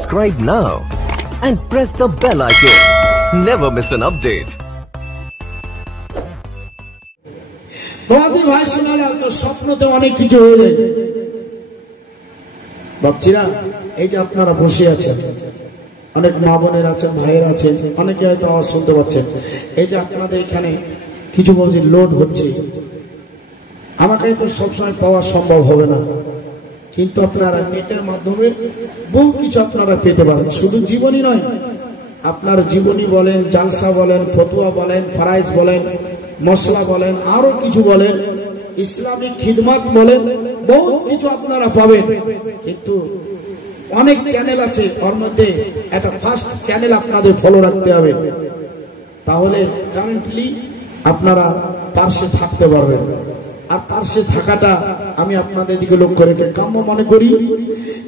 subscribe now and press the bell icon. Never miss an update. বাবাজি ভাই শোনালে তো স্বপ্নতে অনেক কিছু হয়ে যায়। বাপজিরা, এই যে আপনারা বসে আছেন, অনেক মা বোনের আছেন, ভাইয়ের আছেন, অনেকে হয়তো আওয়াজ শুনতে পাচ্ছেন। এই যে আপনাদের এখানে কিছু বাবজি লোড হচ্ছে, আমাকে তো সবসময় পাওয়া সম্ভব হবে না, কিন্তু আপনারা নেটের মাধ্যমে বহু কিছু আপনারা পেতে পারেন। শুধু জীবনী নয়, আপনার জীবনী বলেন, জালসা বলেন, ফতুয়া বলেন, ফারাইজ বলেন, মশলা বলেন, আরো কিছু বলেন, ইসলামিক খিদমত বলেন, বহু কিছু আপনারা পাবেন। কিন্তু অনেক চ্যানেল আছে, ওর মধ্যে একটা ফার্স্ট চ্যানেল আপনাদের ফলো রাখতে হবে, তাহলে কারেন্টলি আপনারা পার্শ্বে থাকতে পারবেন। আর পার্শ্বে থাকাটা আমি আপনাদের দিকে লক্ষ্য রেখে কাম্য মনে করি,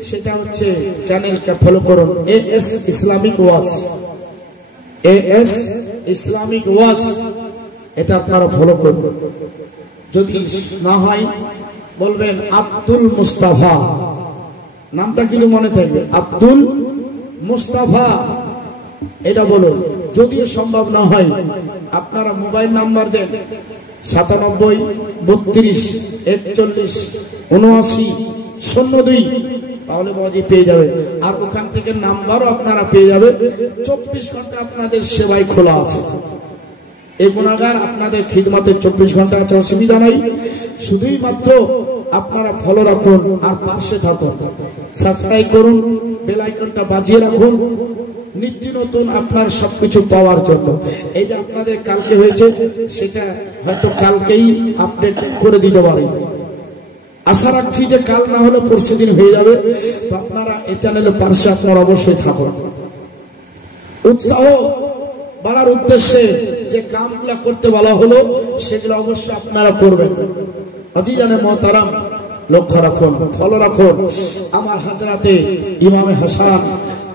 সেটা হচ্ছে চ্যানেলকে ফলো করুন, AS Islamic watch, AS Islamic watch, এটা আপনারা ফলো করুন। যদি না হয় বলবেন আব্দুল মুস্তাফা, নামটা কিন্তু মনে থাকবে, আব্দুল মুস্তাফা, এটা বলুন। যদি সম্ভব না হয় আপনারা মোবাইল নাম্বার দেন 97 32 41 79 02, তাহলে বাবাজি পেয়ে যাবেন। আর ওখান থেকে নাম্বারও আপনারা পেয়ে যাবেন। 24 ঘন্টা আপনাদের সেবায় খোলা আছে। এই গুণাগার আপনাদের খিদমতে 24 ঘন্টা আছে, অসুবিধা নাই। শুধুই মাত্র আপনারা ফলো রাখুন আর পাশে থাকুন, সাবস্ক্রাইব করুন, বেল আইকনটা বাজিয়ে রাখুন, নিত্য নতুন আপনার সবকিছু পাওয়ার জন্য। এই যে আপনাদের কালকে হয়েছে, সেটা হয়তো কালকেই আপডেট করে দিতে পারি। আশা রাখছি যে কাল না হলে পরশু দিন হয়ে যাবে। তো আপনারা এই চ্যানেলের পাশে আপনারা অবশ্যই থাকুন। উৎসাহ বাড়ার উদ্দেশ্যে যে কামগুলা করতে বলা হলো, সেগুলো অবশ্যই আপনারা করবেন। আজিজানে মুহতারাম, লক্ষ্য রাখুন, ফলো রাখুন। আমার হাজরাতে ইমামে হাসান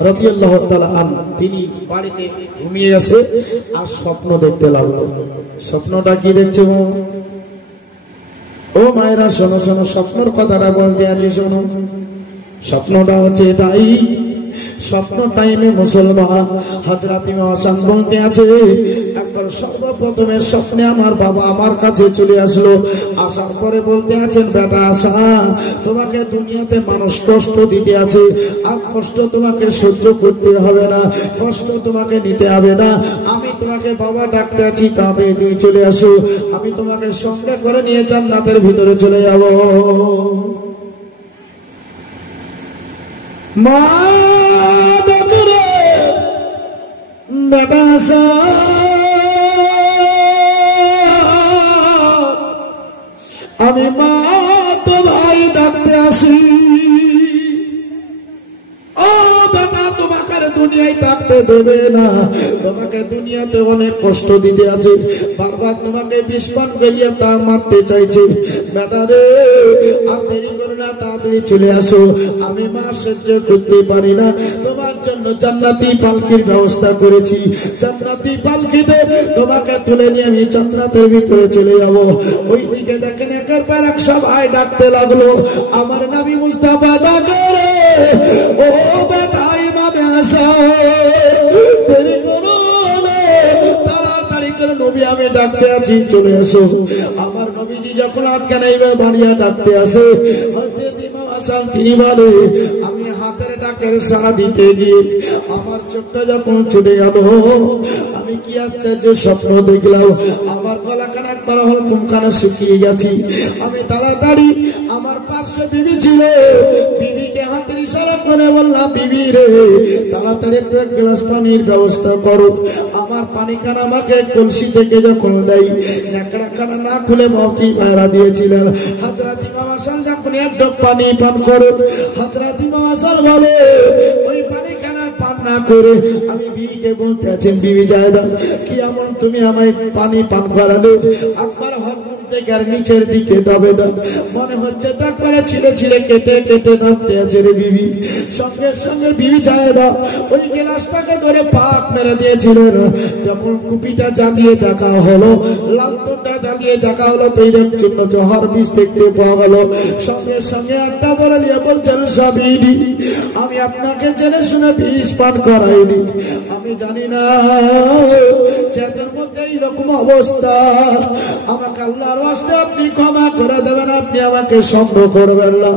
রাদিয়াল্লাহু তাআলা আন, তিনি বাড়িতে ঘুমিয়ে গেছে আর স্বপ্ন দেখতে লাগলো। স্বপ্নটা কি দেখছে? ও মায়েরা শোনো শোনো, স্বপ্নের কথাটা বলতে আছি, শোনো। স্বপ্নটা হচ্ছে এটাই, স্বপ্ন টাইমে মুসলমান হযরত ইমাম হাসান বলতে আছে, একবার সর্বপ্রথমে স্বপ্নে আমার বাবা আমার কাছে চলে আসলো। আসার পরে বলতে আছেন, বেটা হাসান, তোমাকে দুনিয়াতে মানুষ কষ্ট দিতে আছে, আর কষ্ট তোমাকে সহ্য করতে হবে না, কষ্ট তোমাকে নিতে হবে না। আমি তোমাকে বাবা ডাকতে আছি, তাড়াতাড়ি দিয়ে চলে আসো, আমি তোমাকে সঙ্গে করে নিয়ে জান্নাতের ভিতরে চলে যাব। মা বেটা আমি মা তো ভাই ডাকতে আসি। ও বেটা, তোমাকে দুনিয়ায় থাকতে দেবে না, তোমাকে দুনিয়াতে অনেক কষ্ট দিতে আছে, বারবার তোমাকে বিস্ফোরণ করিয়া তা মারতে চাইছে। বেটা রে, আর দেরি করো না, তাড়াতাড়ি চলে আসো, আমি মা সহ্য করতে পারি না। তোমার জন্য জান্নাতি পালকির ব্যবস্থা করেছি, জান্নাতি পালকিতে তোমাকে তুলে নিয়ে আমি জান্নাতের ভিতরে চলে যাব। ওইদিকে দেখেন একের পর এক সবাই ডাকতে লাগলো, আমার নবী মুস্তাফা ডাকে রে, ও বেটা ইমামে হাসান, দেরি করো না, তাড়াতাড়ি করে নবী আমি ডাকতে আছি, চলে এসো। আমার নবীজি যখন আটকানাইবে বাড়িয়া ডাকতে আসে, হযরত ইমাম হাসান তিনি বলে, আমি হাতের ডাকের সাড়া দিতে গিয়ে আমার চোখটা যখন ছুটে গেল, আমি কি আশ্চর্য স্বপ্ন দেখলাম। আমার গলাখানা একবার হলকুমখানা শুকিয়ে গেছি। আমি তাড়াতাড়ি, আমার পাশে বিবি ছিল, বিবিকে হাতের ইশারা করে বললাম, বিবি রে, তাড়াতাড়ি একটু এক গ্লাস পানির ব্যবস্থা করো। আমার পানিখানা আমাকে কলসি থেকে যখন দেয়, ন্যাকড়াখানা না খুলে মতি পায়রা দিয়েছিলেন। হযরত ইমাম হাসান যখন এক ঢোক পানি পান করে, হযরত ইমাম হাসান বলে, ওই পানিখানা পান না করে আমি বিবিকে বলতে আছেন, বিবি জায়দা, কি এমন তুমি আমায় পানি পান করালে? একবার হলকুম থেকে আর নিচের দিকে যাবে না, মনে হচ্ছে তারপরে ছিঁড়ে ছিঁড়ে কেটে কেটে নামতে আছে রে বিবি। সঙ্গে সঙ্গে বিবি যায় না, ওই গ্লাসটাকে ধরে পাক মেরে দিয়েছিলেন। যখন কুপিটা জ্বালিয়ে দেখা হলো, লালটনটা জ্বালিয়ে দেখা হলো, তৈরের জন্য জহর বিষ দেখতে পাওয়া গেল। সঙ্গে সঙ্গে একটা ধরে নিয়ে বলছেন স্বামী, আমি আপনাকে জেনে শুনে বিষ পান করাইনি, আমি জানি না যাদের মধ্যে এইরকম অবস্থা। আমাকে আল্লাহর ওয়াস্তে আপনি ক্ষমা করে দেবেন, আপনি আমাকে সন্দেহ করবেন না।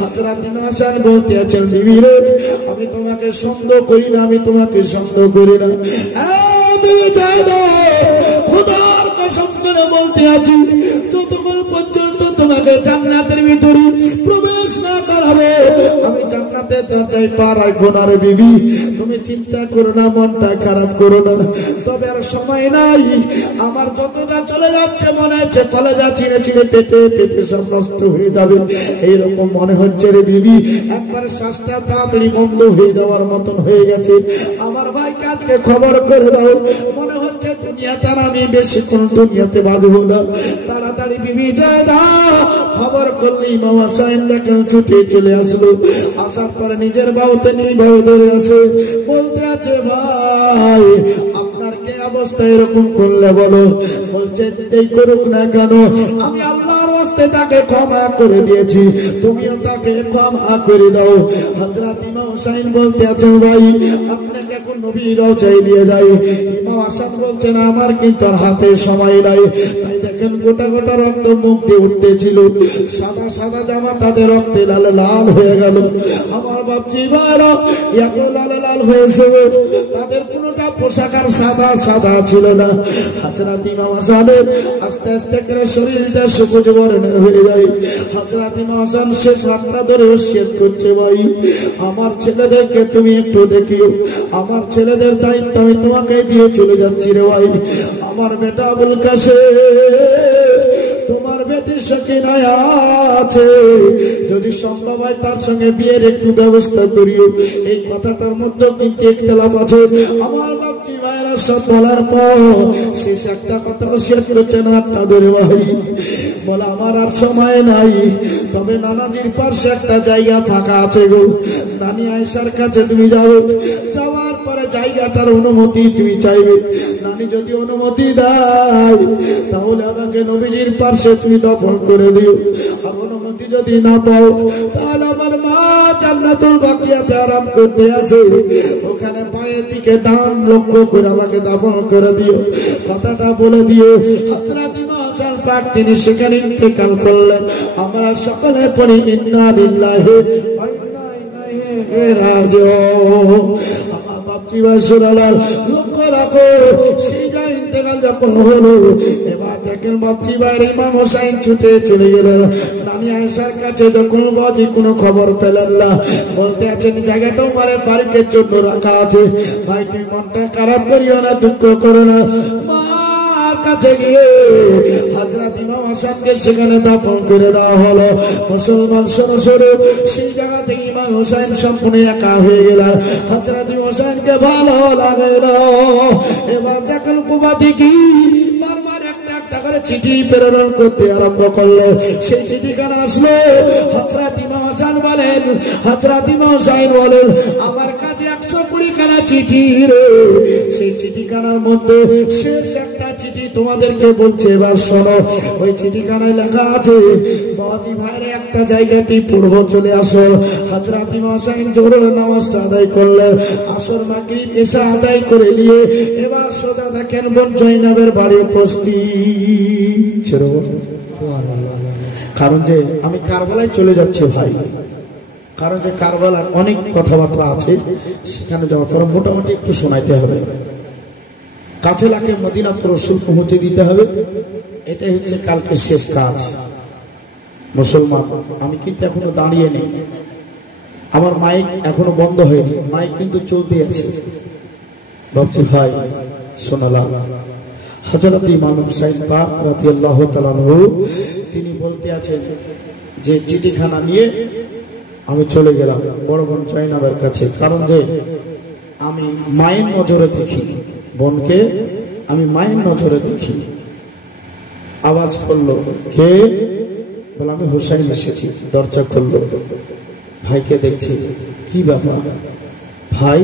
হযরত ইমাম হাসান বলতে আছেন, বিবি রে, আমি তোমাকে সন্দেহ করি না, আমি তোমাকে সন্দেহ করি না। বিবি চাই না, খোদার কসম করে বলতে আছি, যতক্ষণ পর্যন্ত তোমাকে জান্নাতের ভিতরে প্রবেশ না করাবে, আমি জান্নাতের দরজায় পা রাখবো না রে বিবি। তুমি চিন্তা করো না, মনটা খারাপ করো না। তবে আর সময় নাই, আমার যতটা চলে যাচ্ছে মনে হচ্ছে কলেজা চিনে চিনে পেটে পেটে সব নষ্ট হয়ে যাবে, এইরকম মনে হচ্ছে রে বিবি। একবার শ্বাসটা তাড়াতাড়ি বন্ধ হয়ে যাওয়ার মতন হয়ে গেছে। আমার ভাই কাজকে খবর করে দাও, মনে হচ্ছে দুনিয়াতে আমি বেশিক্ষণ দুনিয়াতে বাঁচবো না। তাড়াতাড়ি বিবি যায় না, খবর করলে ইমাম হাসান দেখেন ছুটে চলে আসলো। আসার পরে নিজের বাহুতে নিয়ে বাহু ধরে আছে, বলতে আছে, ভাই আপনার কে অবস্থা এরকম করলে বলো? বলছে যেই করুক না কেন, আমি আল্লাহর ওয়াস্তে তাকে ক্ষমা করে দিয়েছি, তুমিও তাকে ক্ষমা করে দাও। হযরত ইমাম হুসাইন বলতে আছে, ভাই আপনাকে এখন নবীর রওজায় দিয়ে যাই। ইমাম হাসান বলছেন, আমার কিন্তু আর হাতে সময় নাই। তাই দেখেন গোটা গোটা রক্ত মুখ দিয়ে উঠতেছিল, সাদা সাদা জামা তাদের রক্তে লাল লাল হয়ে গেল। আমার বাপজি ভাইরা এত লাল লাল হয়েছে, তাদের কোনোটা পোশাকার সাদা সাদা ছিল না। হযরত ইমাম হাসানের আস্তে আস্তে করে শরীরটা সবুজ বর্ণের হয়ে যায়। হযরত ইমাম হাসান শেষ হাতটা ধরে ওসিয়ত করছে, ভাই আমার ছেলেদেরকে তুমি একটু দেখিও, আমার ছেলেদের দায়িত্ব আমি তোমাকে দিয়ে চলে যাচ্ছি রে ভাই। আমার বেটা আবুল কাসেম, তোমার বেটির সখিনা আছে, যদি সম্ভব হয় তার সঙ্গে বিয়ের একটু ব্যবস্থা করিও। এই কথাটার মধ্যে কিন্তু ইখতিলাফ আছে। আমার বাপজি ভাইরা সব বলার পর শেষ একটা কথা শেষ করছে না, একটা ধরে ভাই বলে, আমার আর সময় নাই, তবে নানাজির পাশে একটা জায়গা ফাঁকা আছে গো, নানি আয়েশার কাছে তুমি যাবে, যাওয়ার পরে জায়গাটার অনুমতি তুমি চাইবে। নানি যদি অনুমতি দেয় তাহলে আমাকে নবীজির পাশে তুমি দফন করে দিও, আর অনুমতি যদি না পাও তাহলে আমার মা জান্নাতুল বাকিয়াতে আরাম করতে আছে, ওখানে পায়ের দিকে ডান লক্ষ্য করে আমাকে দাফন করে দিও, কথাটা বলে দিও। হযরত ইমাম হাসান পাক তিনি সেখানে ইন্তেকাল করলেন। আমরা সকলে পড়ি ইন্না লিল্লাহি ওয়া ইন্না ইলাইহি রাজিউন। আমার বাপজি ভাই সুরালাল লক্ষ্য রাখো, সেই যা ইন্তেকাল যখন হলো, এবার দেখেন বাপজি ভাই ইমাম হোসাইন ছুটে চলে গেলেন নানি আয়েশার কাছে। যখন বাজি কোনো খবর পেলেন না, বলতে আছেন জায়গাটাও মারে পার্কের জন্য রাখা আছে, ভাই তুমি মনটা খারাপ করিও না, দুঃখ করো না। কাছে গিয়ে হযরত ইমাম হাসানকে সেখানে দাফন করে দেওয়া হলো। মুসলমান শোনো শোনো, সেই জায়গা থেকে ইমাম হোসেন সম্পূর্ণ একা হয়ে গেলেন। হযরত ইমাম হোসেনকে ভালো লাগে না। এবার দেখেন কুবাতি কি বারবার একটা একটা করে চিঠি প্রেরণ করতে আরম্ভ করলো। সেই চিঠিখানা আসলো, হযরত ইমাম হাসান বলেন, হযরত ইমাম হোসেন বলেন, আমার কাছে 120 খানা চিঠি রে। সেই চিঠিখানার মধ্যে শেষ একটা চিঠি তোমাদেরকে বলছে, এবার শোনো। ওই চিঠিখানায় লেখা আছে, বাজি ভাইরে একটা জায়গাতেই পূর্ব চলে আসো। হযরত ইমাম হোসেন জোহরের নামাজটা আদায় করলেন, আসর মাগরিব এশা আদায় করে নিয়ে এবার সোজা দেখেন বোন জয়নাবের বাড়ি উপস্থিত। কারণ যে আমি কারবালায় চলে যাচ্ছি ভাই, কারণ যে কারবালার অনেক কথাবার্তা আছে, সেখানে যাওয়ার পর মোটামুটি একটু শোনাইতে হবে। কাফেলাকে মদিনাতুর রাসূল পৌঁছে দিতে হবে, এটাই হচ্ছে কালকে শেষ কাজ। মুসলমান, আমি কিন্তু এখনো দাঁড়িয়ে নেই, আমার মাইক এখনো বন্ধ হয়নি, মাইক কিন্তু চলতে আছে। বাপজি ভাই শোনালাম, হযরত ইমাম হুসাইন পাক রাদিয়াল্লাহু তাআলা আনহু তিনি বলতে আছেন যে চিঠিখানা নিয়ে আমি চলে গেলাম বড় বোন জয়নাবের কাছে। কারণ যে আমি মায়ের নজরে দেখি, বোনকে আমি মায়ের নজরে দেখি, আওয়াজ করলো, কে? বলে আমি হুসাইন এসেছি। দরজা খুললো, ভাইকে দেখছি, কি ব্যাপার ভাই?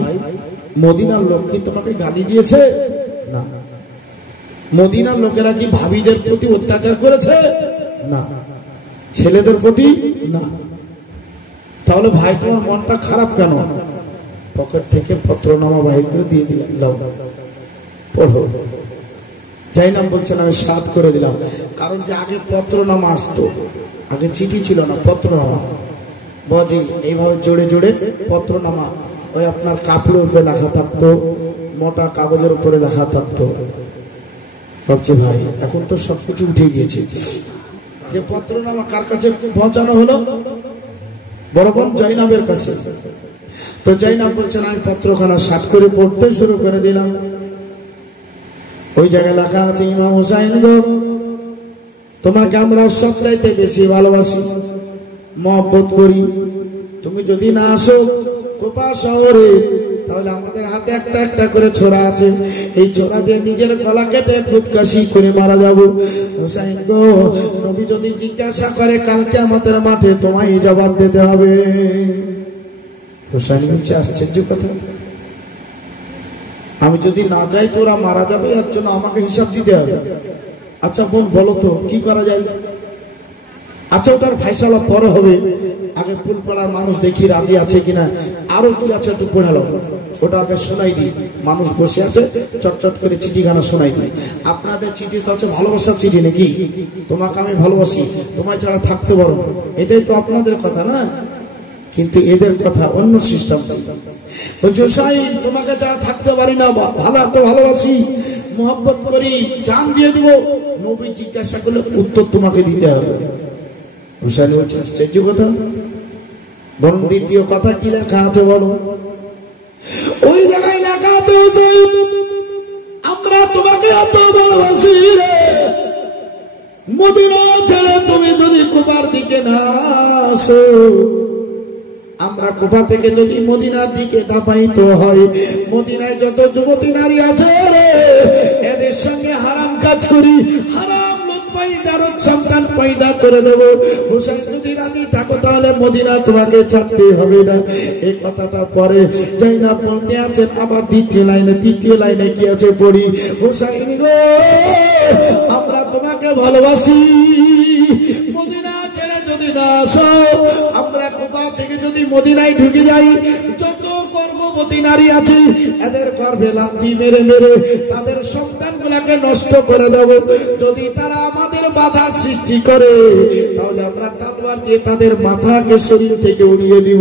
মদিনার লোক কি তোমাকে গালি দিয়েছে? না। মদিনার লোকেরা কি ভাবিদের প্রতি অত্যাচার করেছে? না। ছেলেদের প্রতি? না। তাহলে ভাই তোমার মনটা খারাপ কেন? পকেট থেকে পত্রনামা বাহির করে দিয়ে দিলাম, লাও পড়ো। জাইনাব বলছেন আমি সাত করে দিলাম। কারণ যে আগে পত্রনামা আসতো, আগে চিঠি ছিল না, পত্রনামা। বাজি এইভাবে জোড়ে জোড়ে পত্রনামা, ওই আপনার কাপড়ের উপরে লেখা থাকতো, মোটা কাগজের উপরে লেখা থাকতো। ভাবছি ভাই এখন তো সবকিছু উঠে গিয়েছে, যে পত্রনামা কার কাছে পৌঁছানো হলো? বড় বোন জাইনাবের কাছে। তো জাইনাব বলছেন আমি পত্রখানা সাত করে পড়তে শুরু করে দিলাম। ওই জায়গায় লেখা আছে, ইমাম হুসাইন গো, তোমাকে আমরা সবচাইতে বেশি ভালোবাসি, মহব্বত করি। তুমি যদি না আসো কোপা শহরে, তাহলে আমাদের হাতে একটা একটা করে ছোরা আছে, এই ছোরা দিয়ে নিজের গলা কেটে খুদকাশি করে মারা যাবো। হুসাইন গো, নবী যদি জিজ্ঞাসা করে কালকে আমাদের মাঠে, তোমায় জবাব দিতে হবে। হুসাইন বলছে আশ্চর্য কথা, আমি যদি না যাই তোরা মারা যাবে, এর জন্য আমাকে হিসাব দিতে হবে। আচ্ছা বোন বলো তো কি করা যায়? আচ্ছা ওটার ফাইসালা পরে হবে, আগে ফুলপাড়ার মানুষ দেখি রাজি আছে কিনা, আরো কি আছে একটু পড়ালো, ওটা আগে শোনাই দিই। মানুষ বসে আছে, চটচট করে চিঠিখানা শোনাই দিই। আপনাদের চিঠি তো হচ্ছে ভালোবাসার চিঠি নাকি? তোমাকে আমি ভালোবাসি, তোমায় ছাড়া থাকতে পারো, এটাই তো আপনাদের কথা না? কিন্তু এদের কথা অন্য সিস্টেম। বলছে হুসাইন তোমাকে ছাড়া থাকতে পারি না, ভালো এত ভালোবাসি, মহব্বত করি, জান দিয়ে দিব। নবী জিজ্ঞাসা করলে উত্তর তোমাকে দিতে হবে। হুসাইন বলছে আশ্চর্য কথা। বরং দ্বিতীয় কথা কি লেখা আছে বলো? ওই জায়গায় লেখা আছে, আমরা তোমাকে এত ভালোবাসি রে, মদিনা ছেড়ে তুমি যদি কুবার দিকে না আসো, আমরা কুফা থেকে যদি মদিনার দিকে ধাপাইত হয়, মদিনায় যত যুবতী নারী আছে রে, এদের সঙ্গে হারাম কাজ করি, হারাম লুৎফাই জারত সন্তান পয়দা করে দেব। হুসাইন যদি রাজি থাকো তাহলে মদিনা তোমাকে ছাড়তে হবে না। এই কথাটা পরে জাইনাব বলতে আছেন। আবার তৃতীয় লাইনে কি আছে পড়ি, হুসাইন গো আমরা তোমাকে ভালোবাসি, মদিনা ছেড়ে যদি না আসো, আমরা কুফা থেকে যদি মদিনায় ঢুকে যাই, যত গর্ভবতী নারী আছে এদের গর্ভে লাথি মেরে মেরে তাদের সন্তানগুলোকে নষ্ট করে দেব। যদি তারা আমাদের বাধা সৃষ্টি করে, তাহলে আমরা তলোয়ার দিয়ে তাদের মাথাকে শরীর থেকে উড়িয়ে দিব,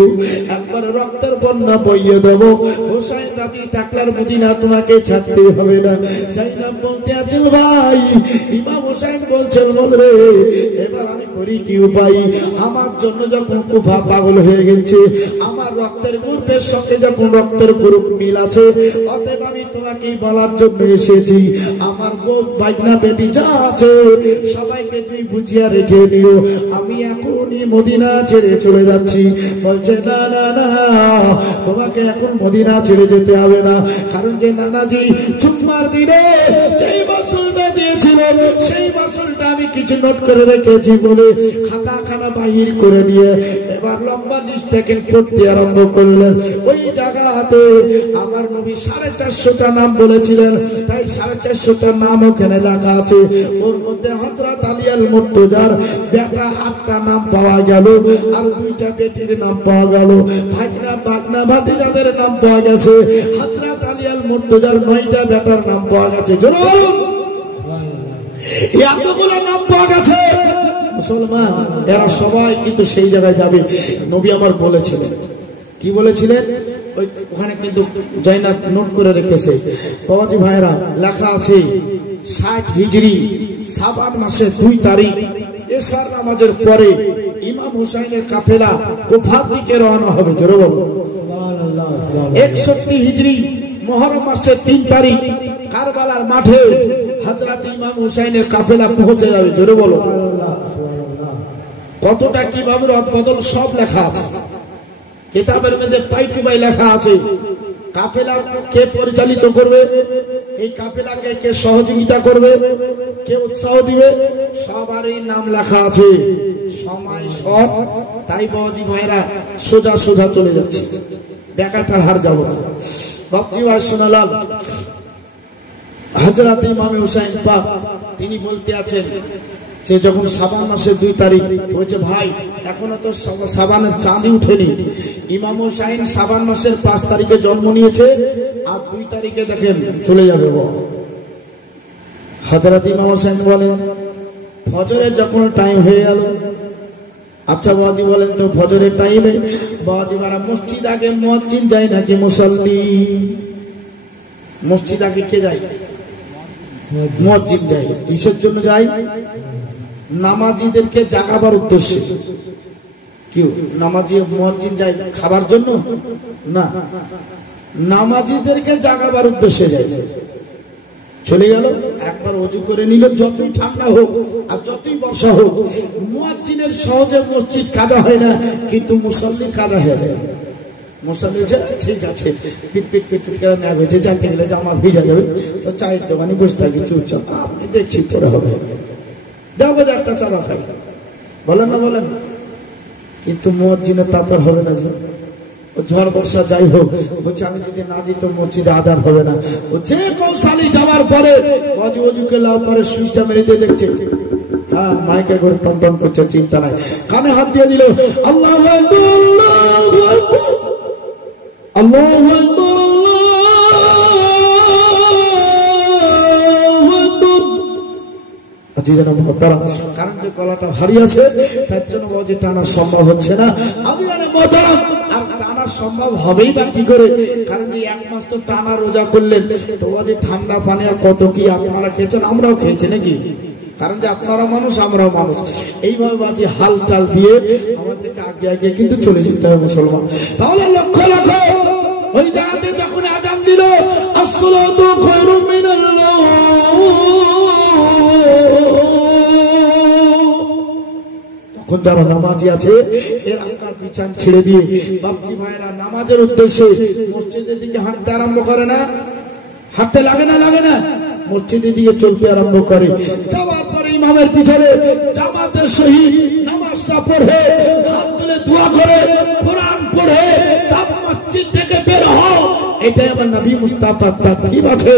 একবার রক্তের বন্যা বইয়ে দেব। হুসাইন রাজি থাকলার মদিনা তোমাকে ছাড়তে হবে না। জাইনাব বলতে আছেন ভাই, ইমাম হুসাইন বলছেন বল রে, এবার আমি করি কি উপায়? আমার জন্য যখন কুফা পাগল হয়ে গেছে, আমার রক্তের গ্রুপের সঙ্গে যখন রক্তের গ্রুপ মিল আছে, অতএব আমি তোমাকেই বলার জন্য এসেছি, আমার বউ বাইনা বেটি যা আছে সবাইকে তুমি বুঝিয়া রেখে নিও, আমি এখনই মদিনা ছেড়ে চলে যাচ্ছি। বলছে না না না, তোমাকে এখন মদিনা ছেড়ে যেতে হবে না, কারণ যে নানাজি জুম্মার দিনে যেই বাসনটা দিয়েছিল, সেই বাসনটা আমি কিছু নোট করে রেখেছি বলে খাতাখানা বাহির করে নিয়ে এবার লম্বা লিস্ট দেখেন পড়তে আরম্ভ করলেন। ওই জায়গাতে আমার নবী 450টা নাম বলেছিলেন, তাই 450টা নাম ওখানে লেখা আছে। ওর মধ্যে হযরত আলী আল মুর্তজার বেটা 8টা নাম পাওয়া গেল, আর 2টা বেটির নাম পাওয়া গেল, ভাগনা বাগনা ভাতিজাদের নাম পাওয়া গেছে। হযরত আলী আল মুর্তজার 9টা বেটার নাম পাওয়া গেছে। জোরে বলুন, এতগুলো নাম পাওয়া গেছে। মুসলমান এরা সবাই কিন্তু সেই জায়গায় যাবে। নবী আমার বলেছিলেন, কি বলেছিলেন? ওখানে কিন্তু জাইনাব নোট করে রেখেছে। বাবাজি ভাইরা, লেখা আছে 60 হিজরি শাবান মাসের 2 তারিখ এশার নামাজের পরে ইমাম হুসাইনের কাফেলা কুফার দিকে রওনা হবে। জোরে বলুন সুবহানাল্লাহ। 61 হিজরি মুহররম মাসের 3 তারিখ কারবালার মাঠে হযরত ইমাম হুসাইনের কাফেলা পৌঁছে যাবে। জোরে বলুন সুবহানাল্লাহ। কতটা কিভাবে রদবদল সব লেখা আছে কিতাবের মধ্যে, পাই টু পাই লেখা আছে। কাফেলা কে পরিচালিত করবে, এই কাফেলাকে কে সহযোগিতা করবে, কে উৎসাহ দিবে? সবারই নাম লেখা আছে, সময় সব। তাই বাবাজি ভাইরা সোজা সোজা চলে যাচ্ছে, বেকারটার হার যাব না। বাপজি ভাই শোনালাল হযরত ইমাম হুসাইন পাক তিনি বলতে আছেন যে যখন শাবান মাসের 2 তারিখ বলছে, ভাই এখনো তো শাবানের চাঁদই উঠেনি। ইমাম হুসাইন শাবান মাসের 5 তারিখে জন্ম নিয়েছে, আর 2 তারিখে দেখেন চলে যাবে। হযরত ইমাম হুসাইন বলেন, ফজরের যখন টাইম হয়ে গেল, আচ্ছা বাবাজি বলেন তো ফজরের টাইমে বাবাজি মারা মসজিদ আগে মুয়াজ্জিন যায় নাকি মুসাল্লি? মসজিদ আগে কে যায়? মুয়াজ্জিন যায়। কিসের জন্য যায়? নামাজীদেরকে জাগাবার উদ্দেশ্যে। কি নামাজি মুয়াজ্জিন যায় খাবার জন্য না, নামাজীদেরকে জাগাবার উদ্দেশ্যে যায়। চলে গেল, একবার ওযু করে নিল, যতই ঠান্ডা হোক আর যতই বর্ষা হোক, মুয়াজ্জিনের সহজে মসজিদ কাজা হয় না, কিন্তু মুসল্লির কাজা হয়ে যায়। মুসল্লি ঠিক আছে, পিট পিট পিট পিট করে ম্যাগ হয়েছে, জানতে গেলে জামা ভিজা যাবে, তো চায়ের দোকানে বসে থাকি চুপচাপ, আপনি দেখছি পরে হবে, যাবো একটা চাঁদা খাই, বলেন না বলেন না। কিন্তু মুয়াজ্জিনের তাতার হবে না, ঝড় বর্ষা যাই হোক, বলছে আমি যদি না যেত মসজিদে আজান হবে না। যে কৌশালী যাওয়ার পরে ওযু ওযুকে লাভ করে সুইচটা মেরে দিয়ে দেখছে, হ্যাঁ মাইকে করে টন টন করছে, চিন্তা নাই, কানে হাত দিয়ে দিল, আল্লাহু আকবার আল্লাহু আকবার আল্লাহু আকবার আল্লাহু আকবার। আজি জানা মহতারা, কারণ যে গলাটা ভারী আছে তার জন্য বাজে টানা সম্ভব হচ্ছে না। আজি জানা মহতারা, আর টানা সম্ভব হবেই বা কি করে? কারণ যে 1 মাস তো টানা রোজা করলেন, তো বাজে ঠান্ডা পানি আর কত কি আপনারা খেয়েছেন, আমরাও খেয়েছি নাকি? কারণ যে আপনারা মানুষ আমরাও মানুষ, এইভাবে বাজে হাল চাল দিয়ে আমাদেরকে আগে আগে কিন্তু চলে যেতে হবে মুসলমান। তাহলে লক্ষ্য রাখো, ওই জায়গাতে যখন আজান দিল, আসসালাতু খায়রুম মিনাল নাওম, তখন যারা নামাজি আছে এর আপনার বিছান ছেড়ে দিয়ে বাপজি ভাইরা নামাজের উদ্দেশ্যে মসজিদের দিকে হাঁটতে আরম্ভ করে না? হাঁটতে লাগে না? লাগে না? মসজিদের দিকে চলতে আরম্ভ করে। যাওয়ার পরে ইমামের পিছনে জামাতের সহিত নামাজটা পড়ে, হাত তুলে দোয়া করে, কোরআন পড়ে তারপর মসজিদ থেকে বের হও। এটাই আমার নবী মুস্তাফার তাকলিফ আছে,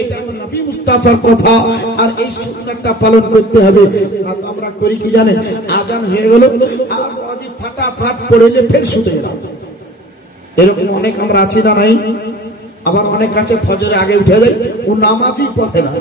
এটা আমার নবী মুস্তাফার কথা, আর এই সুন্নাতটা পালন করতে হবে। না তো আমরা করি কি জানেন, আজান হয়ে গেল আর বাজি ফাটাফাট পড়লে ফের শুতে গেলাম। এরকম অনেক আমরা আছি না নাই? আবার অনেক আছে ফজরে আগে উঠে যায়, ও নামাজই পড়ে না,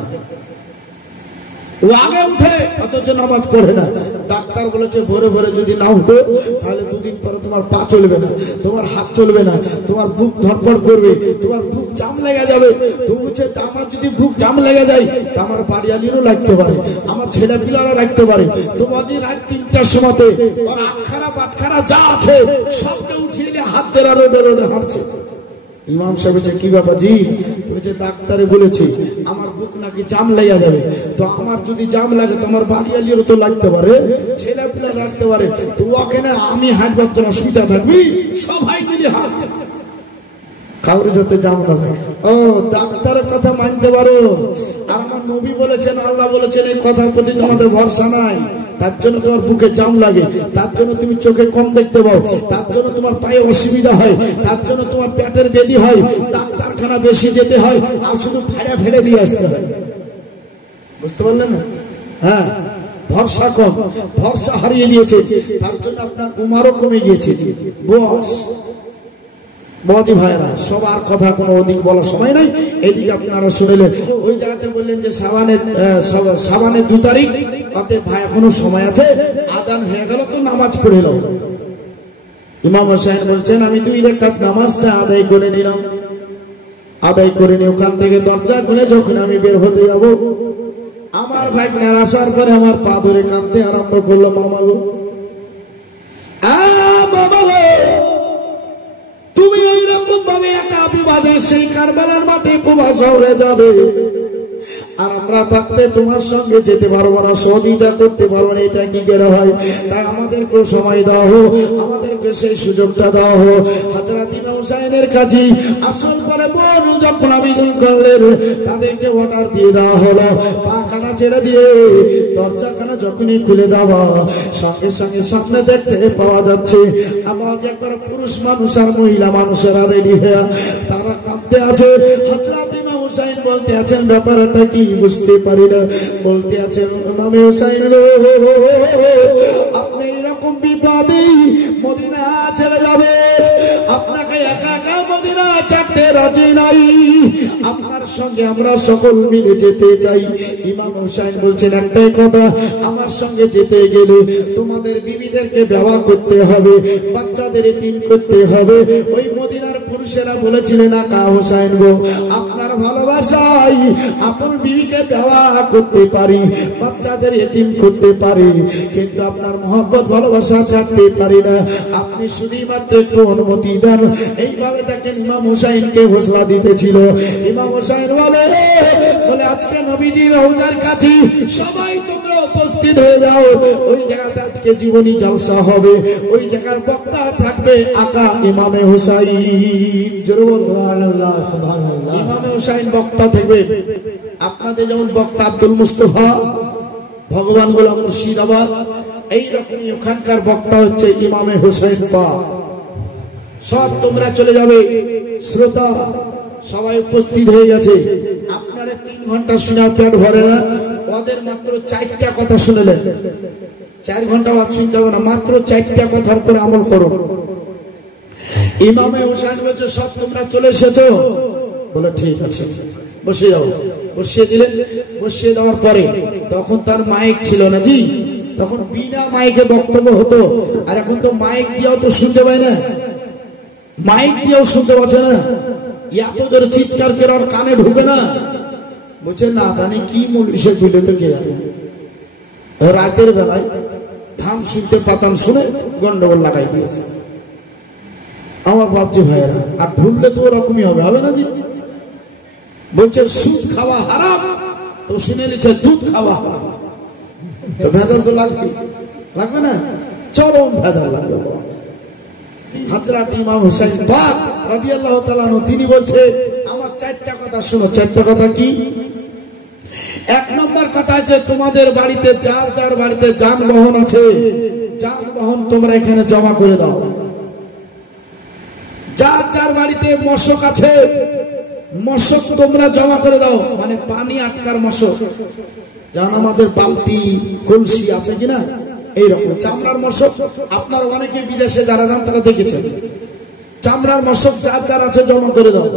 ও আগে উঠে অথচ নামাজ পড়ে না। ডাক্তার বলেছে ভোরে ভোরে যদি না উঠো তাহলে 2 দিন পরে তোমার পা চলবে না, তোমার হাত চলবে না, তোমার বুক ধরপড় করবে, তোমার বুক জাম লেগে যাবে। তো বলছে আমার যদি বুক জাম লেগে যায় তা আমার বাড়িয়ালিরও লাগতে পারে, আমার ছেলে পিলারও লাগতে পারে। তো বাজি রাত 3টার সময়তে ওর আটখানা যা আছে সবকে উঠিয়ে হাত দেড়া রোডে রোডে হাঁটছে। ইমাম সাহেব বলছে কি ব্যাপার জি? বলছে ডাক্তারে বলেছে আমার বুক নাকি জাম লেগে যাবে, তো আমার যদি জাম লাগে তো আমার বাড়িয়ালিরও তো লাগতে পারে, ছেলে পিলা লাগতে পারে, তো ওখানে আমি হাঁটবার তোর অসুবিধা থাকবি, সবাই মিলে হাঁট, কাউরে যাতে জাম না থাকে। ও ডাক্তারের কথা মানতে পারো, আর আমার নবী বলেছেন, আল্লাহ বলেছেন এই কথার প্রতি তোমাদের ভরসা নাই, তার জন্য তোমার বুকে জাম লাগে, তার জন্য তুমি চোখে কম দেখতে পাও, তার জন্য তোমার পায়ে অসুবিধা হয়, তার জন্য তোমার পেটের বেদি হয়, ডাক্তারখানা বেশি যেতে হয়, আর শুধু ফেড়ে নিয়ে আসতে হয়। বুঝতে পারলেন না? হ্যাঁ, ভরসা কম, ভরসা হারিয়ে দিয়েছে, তার জন্য আপনার উমারও কমে গিয়েছে। বস বাজি ভাইরা, সবার কথা কোনো ওদিক বলার সময় নাই, এদিকে আপনারা শুনলেন। ওই জায়গাতে বললেন যে সাবানের 2 তারিখ, অতএব ভাই এখনো সময় আছে, আজান হয়ে গেল তো নামাজ পড়ে নাও। ইমাম হোসেন বলছেন আমি 2 রাকাত নামাজটা আদায় করে নিলাম, আদায় করে নিয়ে ওখান থেকে দরজা খুলে যখন আমি বের হতে যাব, আমার ভাইনার আসার পরে আমার পা ধরে কাঁদতে আরম্ভ করলো, মামা গো, বাবা গো, তুমি ওইরকম ভাবে একা বিবাদের সেই কারবালার মাঠে কুবা শহরে যাবে, আর আমরা থাকতে তোমার সঙ্গে যেতে পারবো না, সহযোগিতা করতে পারবো না, এটা কি করে হয়? তাই আমাদেরকে সময় দেওয়া হোক, আমাদেরকে সেই সুযোগটা দেওয়া হোক। হযরত ইমাম হুসাইনের কাছে আসল করে বোন যখন আবেদন করলেন, তাদেরকে অর্ডার দিয়ে দেওয়া হলো, পাখানা ছেড়ে দিয়ে দরজাখানা যখনই খুলে দেওয়া সঙ্গে সঙ্গে সামনে দেখতে পাওয়া যাচ্ছে আবার একবার পুরুষ মানুষ আর মহিলা মানুষেরা রেডি হয়ে তারা কাঁদতে আছে। হযরত ইমাম হুসাইন বলতে আছেন ব্যাপারটা কি বুঝতে পারি না। বলতে আছেন ইমাম হুসাইন আপনি এরকম বিপদে মদিনা ছেড়ে যাবে, আপনাকে একা একা মদিনা ছাড়তে রাজি নাই, আপনার সঙ্গে আমরা সকল মিলে যেতে চাই। ইমাম হুসাইন বলছেন একটাই কথা, আমার সঙ্গে যেতে গেলে তোমাদের বিবিদেরকে বিবাহ করতে হবে, বাচ্চাদের এতিম করতে হবে। ওই মদিনার পুরুষেরা বলেছিলেন আকা হুসাইন গো আপনার ভালোবাসায় আপন বিবিকে বিবাহ করতে পারি, বাচ্চাদের এতিম করতে পারি, কিন্তু আপনার মহব্বত ভালোবাসা ছাড়তে পারি না, আপনি শুধুই মাত্র একটু অনুমতি দেন। এইভাবে দেখেন ইমাম হুসাইনকে ঘোষণা দিতেছিল। ইমাম হুসাইন বলে আজকে নবীজির রওজার কাছে সবাই তোমরা উপস্থিত হয়ে যাও, ওই জায়গাতে আজকে জীবনী জলসা হবে, ওই জায়গার বক্তা থাকবে আকা ইমামে হুসাইন। জোরে বলুন সুবহানাল্লাহ সুবহানাল্লাহ। ইমামে হুসাইন বক্তা থাকবে। আপনাদের যেমন বক্তা আব্দুল মুস্তফা, ভগবান গোলাম মুর্শিদাবাদ, এইরকমই ওখানকার বক্তা হচ্ছে ইমামে হুসাইন পাক। সব তোমরা চলে যাবে। শ্রোতা সবাই উপস্থিত হয়ে গেছে। আপনারা 3 ঘন্টা শোনা পেট ভরে না, ওদের মাত্র 4টা কথা শুনলেন। 4 ঘন্টা ওয়াজ শুনতে হবে না, মাত্র 4টা কথার পরে আমল করো। ইমামে হুসাইন বলছে সব তোমরা চলে এসেছো, বলে ঠিক আছে বসে যাও। বসিয়ে দিলেন। বসিয়ে দেওয়ার পরে তখন তার মাইক ছিল না, জি তখন বিনা মাইকে বক্তব্য হতো, আর এখন তো মাইক দিয়েও তো শুনতে পায় না, মাইক দিয়েও শুনতে পাচ্ছে না, এত জোরে চিৎকার করে আর কানে ঢুকে না। বলছে না জানি কি মূল বিষয় ছিল তো কে জানে। রাতের বেলায় ধাম শুনতে পাতাম, শুনে গন্ডগোল লাগাই দিয়েছে। আমার ভাবছি ভাইয়েরা আর ভুললে তো ওরকমই হবে, হবে না জি। বলছে সুদ খাওয়া হারাম, তো শুনে নিচ্ছে দুধ খাওয়া হারাম, তো ভেজাল তো লাগবে, লাগবে না? চরম ভেজাল লাগবে। হযরত ইমাম হুসাইন পাক রাদিয়াল্লাহু তাআলা আনহু তিনি বলছে আমার 4টা কথা শুনো। 4টা কথা কি? 1 নম্বর কথা আছে তোমাদের বাড়িতে যার যার বাড়িতে যানবাহন আছে, যানবাহন তোমরা এখানে জমা করে দাও। যার যার বাড়িতে মশক আছে, মশক তোমরা জমা করে দাও, মানে পানি আটকার মশক। জান আমাদের বালতি কলসি আছে কিনা এইরকম চামড়ার মশক, আপনারা অনেকে বিদেশে যারা যান তারা দেখেছেন। চামড়ার মশক যার যার আছে জমা করে দাও।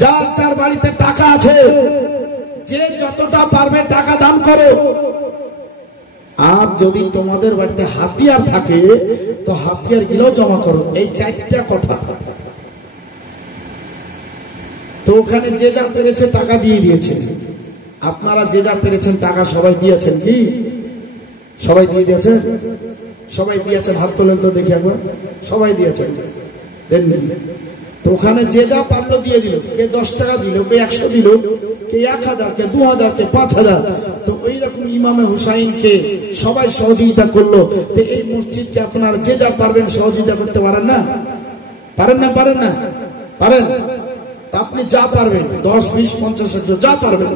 যার যার বাড়িতে টাকা আছে, যে যতটা পারবে টাকা দান করো। আর যদি তোমাদের বাড়িতে হাতিয়ার থাকে তো হাতিয়ার গুলো জমা করো। এই 4টা কথা। তো ওখানে যে যা পেরেছে টাকা দিয়ে দিয়েছে। আপনারা যে যা পেরেছেন টাকা সবাই দিয়েছেন কি? সবাই দিয়ে দিয়েছেন? সবাই দিয়েছেন, হাত তোলেন তো দেখি একবার। সবাই দিয়েছেন, দেননি? তো ওখানে যে যা পারলো দিয়ে দিল। কে 10 টাকা দিল, কে 100 দিল, কে 1000, কে 2000, কে 5000। তো ওই রকম ইমামে হুসাইনকে সবাই সহযোগিতা করলো। তো এই মসজিদকে আপনারা যে যা পারবেন সহযোগিতা করতে পারেন না? পারেন না? পারেন না? পারেন? তা আপনি যা পারবেন 10, 20, 50, 100 যা পারবেন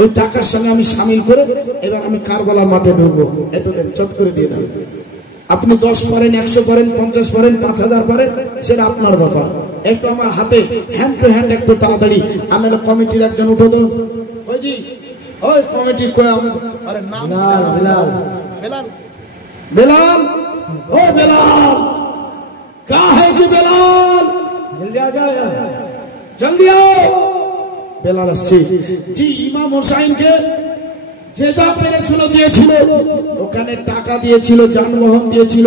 ওই টাকার সঙ্গে আমি সামিল করে এবার আমি কারবালার মাঠে ঢুকবো, একটু দেন, চট করে দিয়ে দেন। আপনি 10 পারেন, 100 পারেন, 50 পারেন, 5000 পারেন, সেটা আপনার ব্যাপার। একটু আমার হাতে হ্যান্ড টু হ্যান্ড একটু তাড়াতাড়ি। আপনার কমিটির একজন উঠো তো। ওই জি, ওই কমিটির কয় আমি, আরে নাম বেলাল, বেলাল, বেলাল, ও বেলাল, कहाँ है जी बेलाल? जल्दी आ जाओ, जल्दी आओ। বেলাল আসছে। জি ইমাম হুসাইনকে যে যা পেরেছিল দিয়েছিল। ওখানে টাকা দিয়েছিল, যানবাহন দিয়েছিল,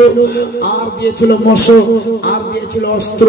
আর দিয়েছিল মশক, আর দিয়েছিল অস্ত্র।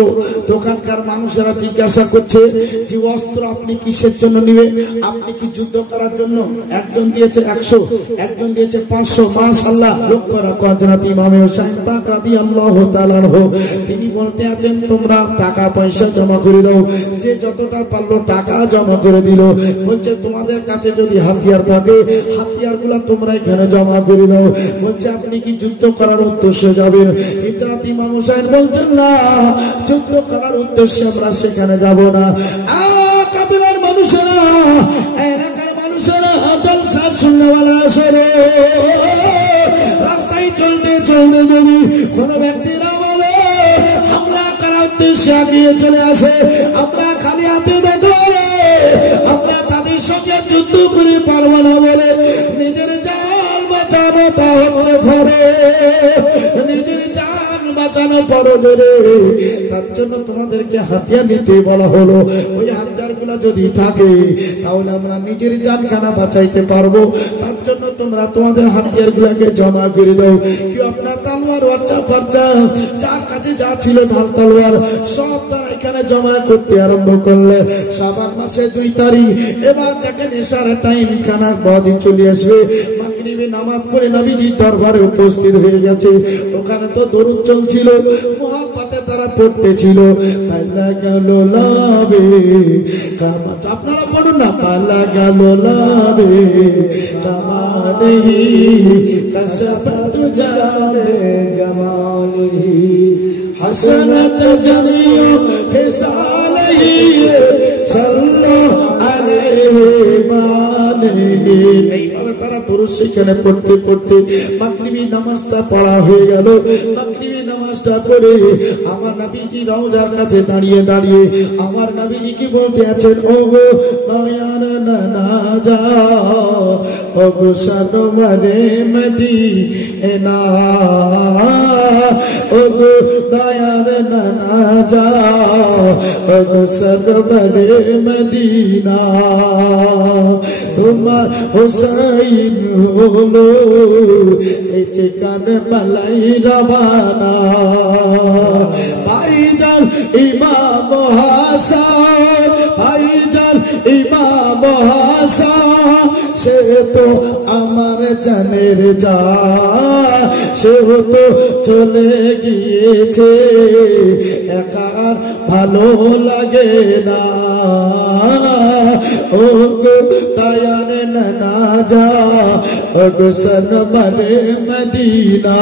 দোকানকার মানুষেরা জিজ্ঞাসা করছে যে অস্ত্র আপনি কিসের জন্য নিবে? আপনি কি যুদ্ধ করার জন্য? একজন দিয়েছে 100, একজন দিয়েছে 500। মাশাআল্লাহ, লক্ষ্য রাখো হযরত ইমাম হুসাইন পাক রাদিয়াল্লাহু তাআলা আনহু তিনি বলতে আছেন তোমরা টাকা পয়সা জমা করে দাও। যে যতটা পারলো টাকা জমা করে দিল। বলছে তোমাদের কাছে যদি হাতিয়ার থাকে হাতিয়ার গুলা তোমরা এখানে জমা করে দাও। বলছে আপনি কি যুদ্ধ করার উদ্দেশ্যে যাবেন? হযরত ইমাম হুসাইন বলছেন না, যুদ্ধ করার উদ্দেশ্যে আমরা সেখানে যাব না। কাবিলার মানুষেরা, এলাকার মানুষেরা বলা শোনো, রাস্তায় চলতে চলতে যদি কোনো ব্যক্তিরা বলে হামলা করার উদ্দেশ্যে এগিয়ে চলে আসে, আমরা খালি হাতে দেখলে আমরা তাদের সঙ্গে যুদ্ধ করে পারবো না বলে নিজের জান বাঁচানোটা হচ্ছে ফরজ, নিজের জান বাঁচানো ফরজ রে। তার জন্য তোমাদেরকে হাতিয়ার নিতে বলা হলো। ওই হাতিয়ার গুলা যদি থাকে তাহলে আমরা নিজের জানখানা বাঁচাইতে পারবো। তার জন্য তোমরা তোমাদের হাতিয়ার গুলাকে জমা করে দাও। কি আপনার তলোয়ার বাচ্চা ফাচ্চা যার কাছে যা ছিল ঢাল তলোয়ার সব তারা এখানে জমা করতে আরম্ভ করলে। শাবান মাসে 2 তারিখ, এবার দেখেন এশার টাইম খানা বাজি চলে আসবে। মাগরিবে নামাজ পড়ে নবীজি দরবারে উপস্থিত হয়ে গেছে। ওখানে তো দরুদ চলছিল, মুহাব্বতে তারা পড়তেছিল। পালা গেল লাভে কামাত, আপনারা পড়ুন না, পালা গেল লাভে কামালেহি কশফত জাবে জামালেহি হাসনাত জামিউ খিসালিহি সাল্লু আলাইহি মালিহি। এইভাবে তারা দরুদ সেখানে পড়তে পড়তে মাগরিবি নামাজটা পড়া হয়ে গেল। মাগরিবি নামাজটা পড়ে আমার নবীজি রওজার কাছে দাঁড়িয়ে দাঁড়িয়ে আমার নবীজি কি বলতে আছেন, ও গো দয়ার নানা যা, ও গো সানমারে মদিনা, ও গো দয়ার নানা যা, ও গো সানমারে মদিনা, তোমার হুসাইন হলো এই চিকান মালাই রবানা। ভাইজান ইমাম হাসান, ভাইজান ইমাম হাসান, সে তো আমার জানের জান, সে তো চলে গিয়েছে, একা আর ভালো লাগে না। ও গো দয়ার নানা যা, ও গো সনমরে মদিনা।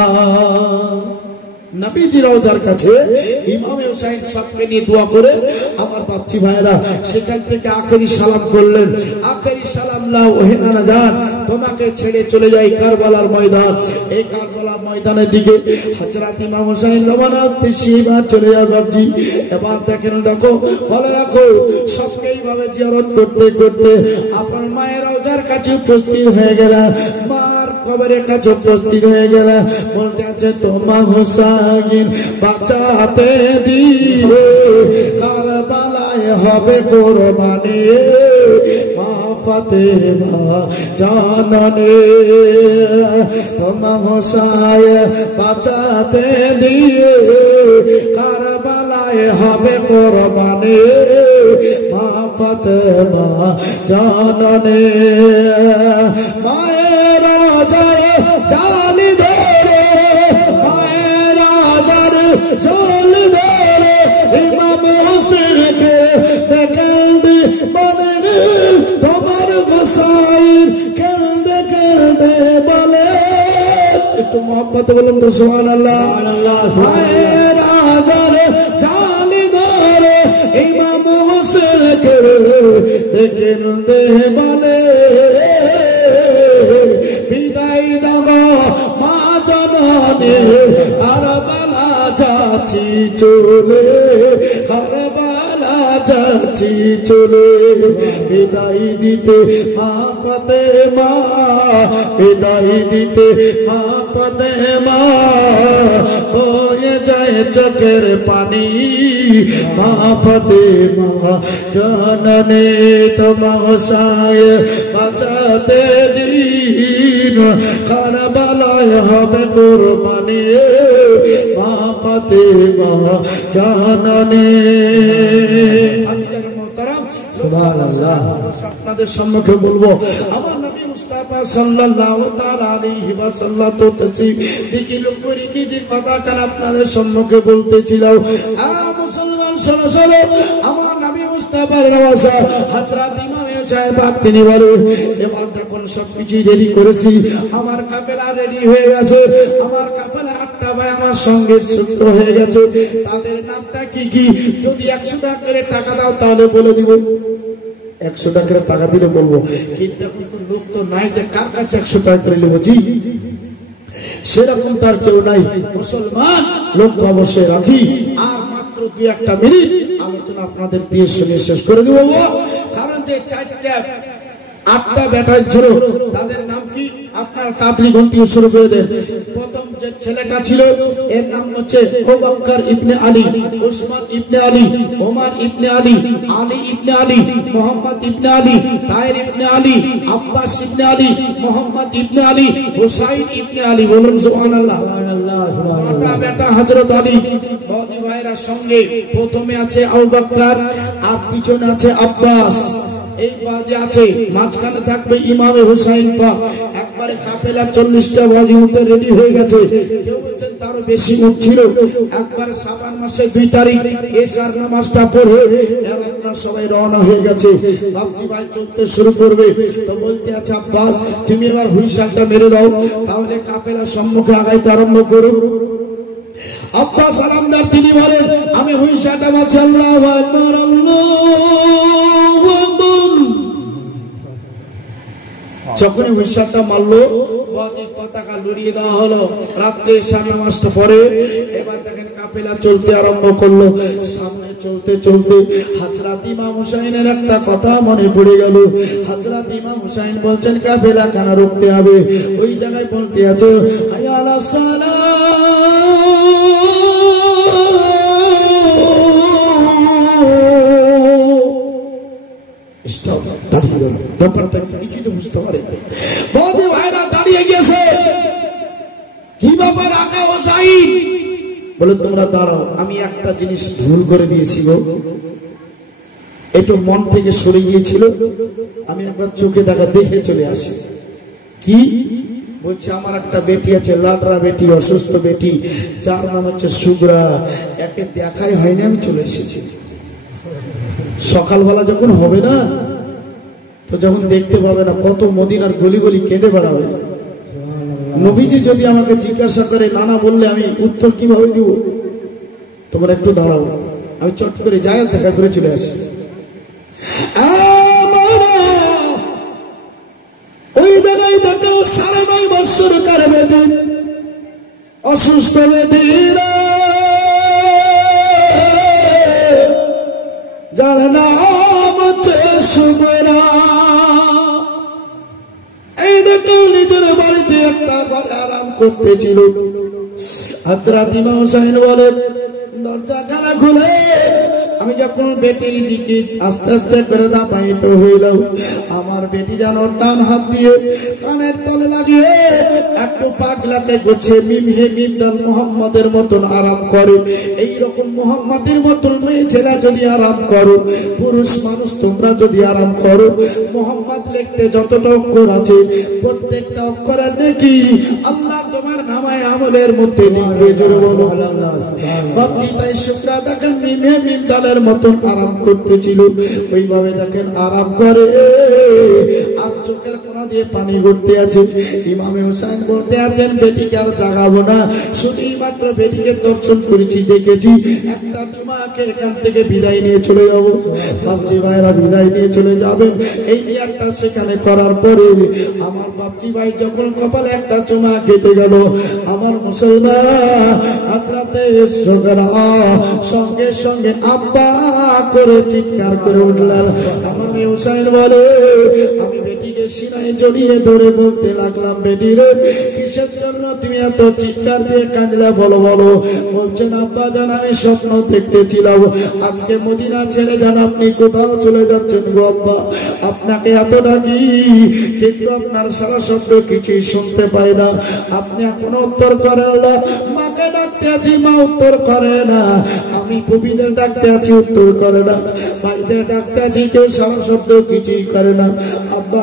নবীজি রওজার কাছে ইমামে হুসাইন সবকে নিয়ে দোয়া করে আমার বাপজি ভাইরা সেখান থেকে আখেরি সালাম করলেন। আখেরি সালাম লাও ওহেনা না যান, তোমাকে ছেড়ে চলে যাই কারবালার ময়দান। এই কারবালার ময়দানের দিকে হযরত ইমাম হুসাইন রওনা হতে সেবার চলে যায় বাপজি। এবার দেখেন, দেখো বলে রাখো সবকে এইভাবে জিয়ারত করতে করতে আপনার মায়ের রওজার কাছে উপস্থিত হয়ে গেল, মার কবরের কাছে উপস্থিত হয়ে গেল। বলতে আছে তোমা হুসাইন বাঁচাতে দিয়ে কারবালায় হবে কোরবানি, মা ফাতেমা জাননে। তোমা হুসাইন বাঁচাতে দিয়ে কারবালায় হবে কোরবানি, মা ফাতেমা জাননে। মায়ের জালি ধরে, মায়ের রাজার জল ধরে ইমাম হোসেনকে দেখেন বলে তোমার হুসাইন কেঁদে কেঁদে বলে, একটু মহব্বত বলুন তো সুবহানাল্লাহ। মায়ের রাজার জালি ধরে ইমাম হোসেনকে কেঁদে বলে, বিদায় দাও মা জননী, কারবালা যাচ্ছি চলে, কারবালা যাচ্ছি চলে। বিদায় দিতে মা ফাতেমা, বিদায় দিতে মা ফাতেমা, বয়ে যায় চোখের পানি, মা ফাতেমা জাননে। তোমার হুসাইন বাঁচাতে দিন কারবালায় হবে কোরবানি, মা ফাতেমা জাননে। সুবহানাল্লাহ। আপনাদের সম্মুখে বলবো আমার নবী মুস্তাফা সাল্লাল্লাহু তাআলা আলাইহি ওয়াসাল্লাম তো তসিফ দিকে লোক করে কি যে কথা কান আপনাদের সম্মুখে বলতেছিলাম। মুসলমান শোনো শোনো, আমার নবী মুস্তাফার রওজা হযরত ইমাম হুসাইন বাপ তিনি বলে, এবার দেখুন সবকিছু রেডি করেছি, আমার কাফেলা রেডি হয়ে গেছে, আমার কাফেলা 8টা ভাই আমার সঙ্গে যুক্ত হয়ে গেছে। তাদের নামটা কি কি যদি 100 টাকা করে টাকা দাও তাহলে বলে দিব, 100 টাকা টাকা দিলে বলবো, কিন্তু লোক তো নাই যে কার কাছে 100 টাকা করে নেবো, জি সেরকম তার কেউ নাই। মুসলমান লক্ষ্য অবশ্যই রাখি। আর মাত্র 2-1 মিনিট আলোচনা আপনাদের দিয়ে শুনে শেষ করে দেবো। কারণ যে 8টা ব্যাটার ছিল তাদের নাম কি আপনারা তাড়াতাড়ি ঘন্টি শুরু করে দেন। প্রথম যে ছেলেটা ছিল এর নাম হচ্ছে আবু বকর ইবনে আলী, উসমান ইবনে আলী, ওমর ইবনে আলী, আলী ইবনে আলী, মোহাম্মদ ইবনে আলী, তাহের ইবনে আলী, আব্বাস ইবনে আলী, মোহাম্মদ ইবনে আলী, হুসাইন ইবনে আলী। বলুন সুবহানাল্লাহ। মাতা বেটা হযরত আলী। বৌদি ভাইরা সঙ্গে প্রথমে আছে আবু বকর আর পিছনে আছে আব্বাস। এই বাজে আছে, মাঝখানে থাকবে ইমামে হুসাইন পাক। একবারে কাফেলা 40টা বাজি উঠে রেডি হয়ে গেছে। কেউ বলছেন তারও বেশি উঠছিল। একবারে শাবান মাসের 2 তারিখ এশার নামাজটা পড়ে আপনারা সবাই রওনা হয়ে গেছে। বাপজি ভাই চলতে শুরু করবে তো বলতে আছে আব্বাস তুমি এবার হুইসেলটা মেরে দাও, তাহলে কাফেলা সম্মুখে আগাইতে আরম্ভ করুন। আব্বাস সালামদার তিনি বলেন আমি হুইসেলটা মারছি, আল্লাহু আকবার আল্লাহু আকবার। যখনই হুইসেলটা মারলো বাজি পতাকা লুড়িয়ে দেওয়া হলো। রাত্রে এশার নামাজটা পড়ে এবার দেখেন কাফেলা চলতে আরম্ভ করলো। সামনে চলতে চলতে হযরত ইমাম হুসাইনের একটা কথা মনে পড়ে গেল। হযরত ইমাম হুসাইন বলছেন কাফেলা কেন রুখতে হবে? ওই জায়গায় বলতে আছে হাইয়া আলাস সালাহ, ব্যাপারটা কিছু তো বুঝতে পারে। বৌদি ভাইরা দাঁড়িয়ে গেছে, কি ব্যাপার আকা হোসাইন? বলে তোমরা দাঁড়াও, আমি একটা জিনিস ভুল করে দিয়েছি গো, একটু মন থেকে সরে গিয়েছিল, আমি একবার চোখে দেখা দেখে চলে আসি। কি বলছে? আমার একটা বেটি আছে, লাডরা বেটি, অসুস্থ বেটি, যার নাম হচ্ছে সুগ্রা। একে দেখাই হয়নি, আমি চলে এসেছি। সকালবেলা যখন হবে না তো যখন দেখতে পাবে না, কত মদিনার গলি গলি কেঁদে বেড়াবে। নবীজি যদি আমাকে জিজ্ঞাসা করে নানা বললে আমি উত্তর কিভাবে দিব? তোমরা একটু দাঁড়াও, আমি চট করে যাই দেখা করে চলে আসি। ওই জায়গায় দেখো 9.5 বছরকার বেটি, অসুস্থ বেটি, যার নাম হচ্ছে সুগরা। এই দেখো নিজের বাড়িতে একটা ঘরে আরাম করতেছিল। হযরত ইমাম হুসাইন বলেন দরজা খানা খুলে আমি যখন বেটির দিকে আস্তে আস্তে করে দাপায়িত হইলাম, আমার বেটি যেন ডান হাত দিয়ে কানের তলে লাগিয়ে একটু পাগলাকে গোছে মিম হে মিমদাল মোহাম্মদের মতন আরাম করে। এইরকম মোহাম্মদের মতন মেয়ে ছেলে যদি আরাম করো, পুরুষ মানুষ তোমরা যদি আরাম করো, মোহাম্মদ লিখতে যতটা অক্ষর আছে প্রত্যেকটা অক্ষরের নাকি আল্লাহ তোমার নামায় আমলের মধ্যে লিখবে। জোরে বলো আল্লাহ। বাপজি তাই শুকরা দেখেন মিম হে মিমদাল মতন আরাম করতেছিল। ওইভাবে দেখেন আরাম করে আর চোখের কোনা দিয়ে পানি গড়তে আছে। ইমামে হুসাইন বলতে আছেন বেটিকে আর জাগাবো না, শুধু মাত্র বেটিকে দর্শন করেছি, দেখেছি, একটা চুমাকে এখান থেকে বিদায় নিয়ে চলে যাবো। বাপজি ভাইরা বিদায় নিয়ে চলে যাবেন। এই নিয়াতটা সেখানে করার পরে আমার বাপজি ভাই যখন কপালে একটা চুমা খেতে গেল, আমার মুসলমান হাতরাতে সঙ্গে সঙ্গে আব্বা করে চিৎকার করে উঠলেন। আমার মেয়ে হুসাইন বলে আমি বেটিকে সিনায় জড়িয়ে ধরে বলতে লাগলাম বেটি রে কিসের জন্য তুমি এত চিৎকার দিয়ে কাঁদলা বলো বলো। বলছেন আব্বা জান আমি স্বপ্ন দেখতেছিলাম আজকে মদিনা ছেড়ে যান আপনি কোথাও চলে যাচ্ছেন গো আব্বা, আপনাকে এত ডাকি কিন্তু আপনার সারা শব্দ কিছুই শুনতে পাই না, আপনি এখনো উত্তর করেন না। মাকে ডাকতে আছি মা উত্তর করে না, আমি কবিদের ডাকতে আছি উত্তর করে না, ভাইদের ডাকতে আছি কেউ সারা শব্দ কিছুই করে না। আব্বা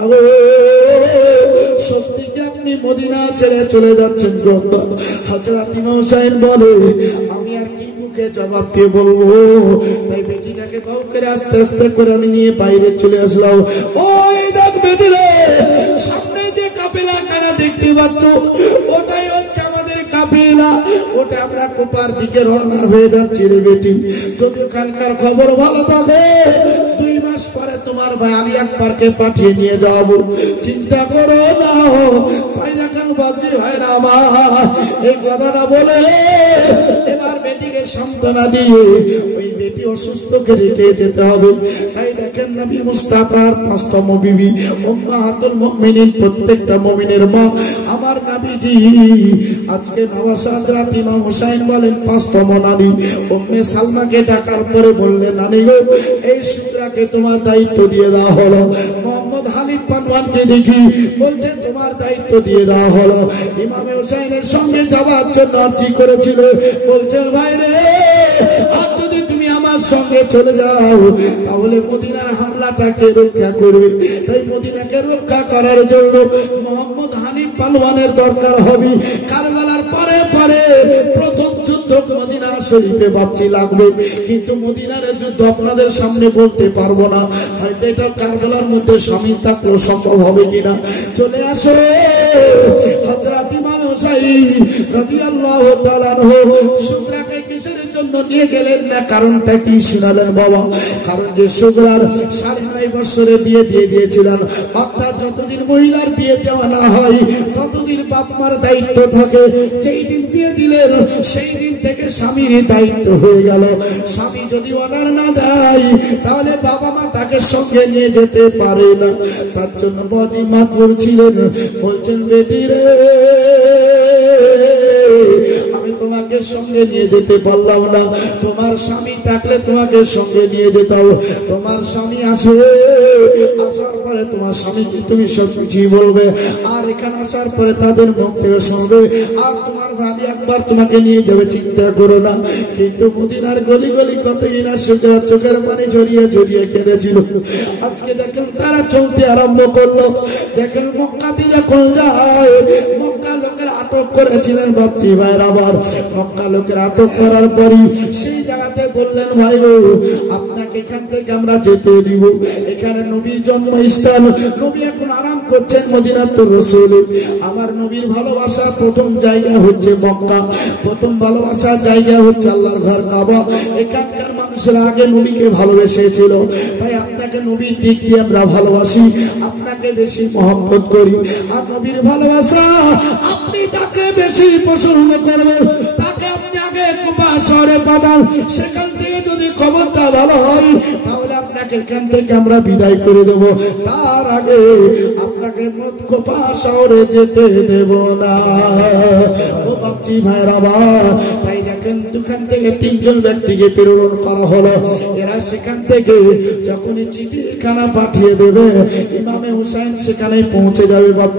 সত্যি কি আপনি মদিনা ছেড়ে চলে যাচ্ছেন গো আব্বা? হযরত ইমাম হুসাইন বলে আমি আর কি মুখে জবাব দিয়ে বলবো। তাই বেটিটাকে বাউ করে আস্তে আস্তে করে আমি নিয়ে বাইরে চলে আসলাম। ওই দেখ বেটি রে সামনে যে কাফেলা কারা দেখতে পাচ্ছ ওটাই হচ্ছে আমাদের কাফেলা, ওটা আমরা কোপার দিকে রওনা হয়ে যাচ্ছি রে বেটি। যদি কালকার খবর ভালো থাকে 2 মাস পরে তোমার তোমার ভাই আলী আকবরকে পাঠিয়ে নিয়ে যাবো, চিন্তা করো না। ভাই দেখেন বাচ্চি ভাইরা আমার এই কথাটা বলে এবার বেটিকে সান্ত্বনা দিয়ে ওই বেটি অসুস্থকে রেখে যেতে হবে। তাই দেখেন নবী মুস্তাফার পাঁচতম বিবি উম্মাহাতুল মুমিনিন, প্রত্যেকটা মুমিনের মা আমার নবীজি আজকে নওয়াজ হযরত ইমাম হুসাইন বলেন পাঁচতম নানি উম্মে সালমাকে ডাকার পরে বললেন, নানি গো এই শুকরাকে তোমার দায়িত্ব দিয়ে দেওয়া হলো। মোহাম্মদ হানিফ পানওয়ানকে দেখি বলছে তোমার দায়িত্ব দিয়ে দেওয়া হলো। ইমাম হুসাইনের সঙ্গে যাওয়ার জন্য আর্জি করেছিল, বলছেন ভাই রে আজ যদি তুমি আমার সঙ্গে চলে যাও তাহলে মদিনার হামলাটাকে রক্ষা করবে। তাই মদিনাকে রক্ষা করার জন্য মোহাম্মদ হানিফ পালওয়ানের দরকার হবে। কারবালার পরে পরে প্রথম যুদ্ধ মদিনা শরীফে বাচ্চি লাগবে, কিন্তু মদিনার যুদ্ধ আপনাদের সামনে বলতে পারবো না, হয়তো এটা কারবালার মধ্যে শামিল থাকলেও সম্ভব হবে কিনা। চলে আসো হযরত ইমাম হুসাইন রাদিয়াল্লাহু তাআলা আনহু শুকরাকে কিসের জন্য নিয়ে গেলেন না, কারণটা কি শুনালেন বাবা? কারণ যে শুকরার 9.5 বছরে বিয়ে দিয়ে দিয়েছিলেন, অর্থাৎ যতদিন মহিলার বিয়ে দেওয়া না হয় ততদিন বাপ মার দায়িত্ব থাকে। যেই দিন বিয়ে দিলেন সেই দিন থেকে স্বামীর দায়িত্ব হয়ে গেল। স্বামী যদি অর্ডার না দেয় তাহলে বাবা মা তাকে সঙ্গে নিয়ে যেতে পারে না। তার জন্য বাজি মাতবর ছিলেন, বলছেন বেটি রে আমি তোমাকে সঙ্গে নিয়ে যেতে পারলাম না, তোমার স্বামী থাকলে তোমাকে সঙ্গে নিয়ে যেতাম। তোমার স্বামী আসবে, আসার পরে তোমার স্বামীকে তুমি সবকিছুই বলবে, আর এখানে আসার পরে তাদের মুখ থেকে শুনবে, আর তোমার ভাই একবার তোমাকে নিয়ে যাবে, চিন্তা করো না। কিন্তু মদিনার গলি গলি কতই না শুকরা চোখের পানি ঝরিয়ে ঝরিয়ে কেঁদেছিল। আজকে দেখেন তারা চলতে আরম্ভ করলো। দেখেন মক্কাতে যখন যায়, মক্কা লোকের আটক করেছিলেন বাপ্তি ভাইয়ের, আবার মক্কা লোকের আটক করার পরই সেই জায়গাতে বললেন ভাই গো আপনাকে এখান থেকে আমরা যেতে দিব, এখানে নবীর জন্মস্থান, নবী এখন আরাম করছেন মদিনাতুর রাসূল। আমার নবীর ভালোবাসা প্রথম জায়গা হচ্ছে মক্কা, প্রথম ভালোবাসার জায়গা হচ্ছে আল্লাহর ঘর কাবা। এখানকার মানুষেরা আগে নবীকে ভালোবেসেছিল, তাই আপনাকে নবীর দিক দিয়ে আমরা ভালোবাসি, আপনাকে বেশি মহব্বত করি। আর নবীর ভালোবাসা আপনি যাকে বেশি পছন্দ করবেন তাকে আপনি আগে কোপা শহরে পাঠান, সেখান থেকে যদি খবরটা ভালো হয় তাহলে আপনাকে এখান থেকে আমরা বিদায় করে দেব, তার আগে আপনাকে কোপা শহরে যেতে দেব না। ও বাপজি ভাইরা বাবা, তাই দেখেন দোকান থেকে 3 জন ব্যক্তিকে প্রেরণ করা হলো। এরা সেখান থেকে যখনই চিঠিখানা পাঠিয়ে দেবে ইমামে হুসাইন সেখানে পৌঁছে যাবে বাপজি।